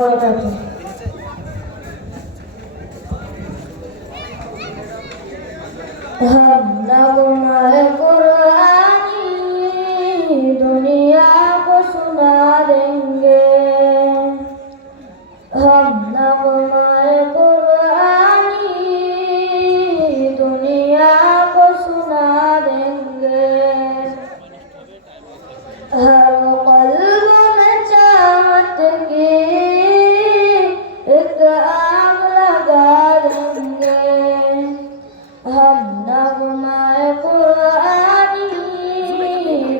हम नगमाए कुरानी दुनिया को सुना देंगे। हम नगमाए कुरानी दुनिया को सुना देंगे। हर कल्ब में चाहत की एक आग लगा देंगे। हम नगमाए कुरानी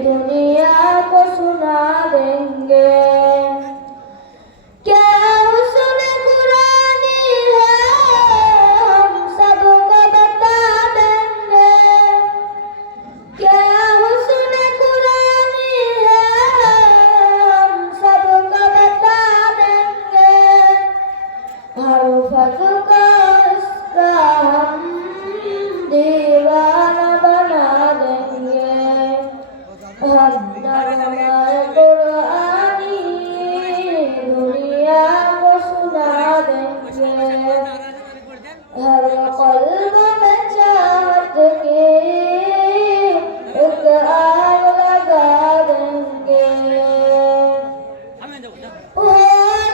दुनिया को सुना देंगे। क्या हुस्न कुरानी है हम सबको बता देंगे। क्या हुस्न कुरानी है हम सबको बता देंगे। हर फर्ज को इसका हम दीवाना बना देंगे। हम नगमाए कुरानी दुनिया को सुना देंगे। हर कल्ब में चाहत की एक आग लगा देंगे। हो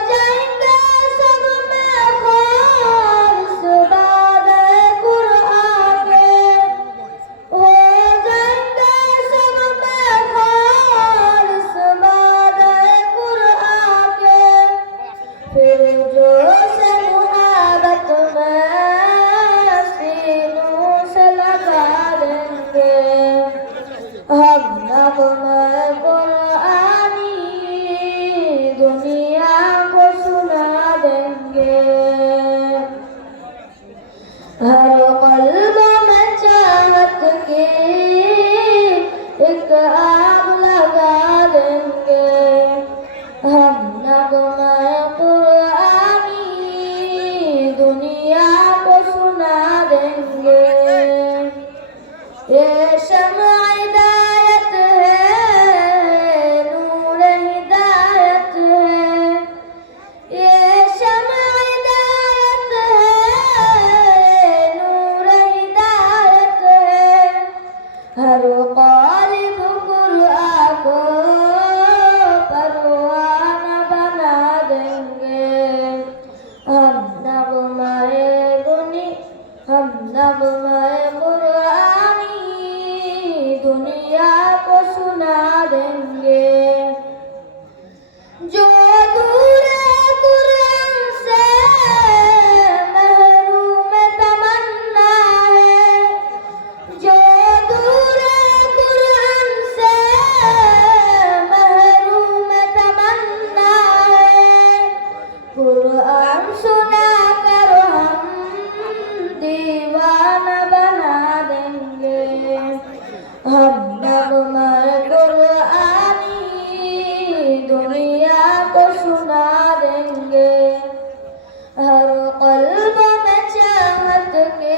जाएंगे सब में खालिस बादे कुरान के। हो जाएंगे सब में खालिस बादे कुरान के। फिर जो से मुहब्बत में सीनों से लगा देंगे। हम नगमाए कुरानी दुनिया को सुना देंगे। हर कल्ब में चाहत की एक आग लगा देंगे। हम नगमाए कुरानी दुनिया को सुना देंगे। ये शम्अ हिदायत है नूर हिदायत है। ये शम्अ हिदायत है नूर हिदायत है। हर क़ालिब कुरान को परवाना बना देंगे। हम नगमाए कुरानी दुनिया को सुना देंगे। जो दूर है कुरान से महरूम तमन्ना है। जो दूर है कुरान से महरूम तमन्ना है। कुरान सुना कर हम दीवाना बना देंगे। हम नगमाए कुरानी दुनिया को सुना देंगे। हर कल्ब में चाहत के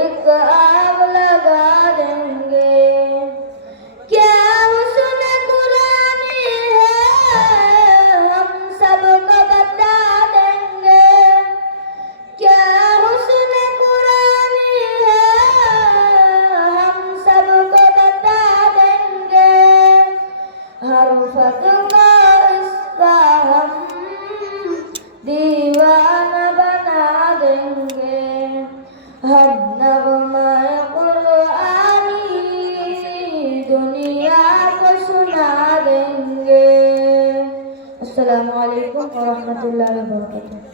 एक आग लगा देंगे। क्या हुस्न कुरानी है हम सबको बता देंगे। क्या हुस्न कुरानी है हम सबको बता देंगे। हर फर्ज को इसका हम दीवाना बना देंगे। हम नगमाए कुरानी दुनिया को सुना देंगे। अस्सलामु अलैकुम व रहमतुल्लाहि व बरकातुहू।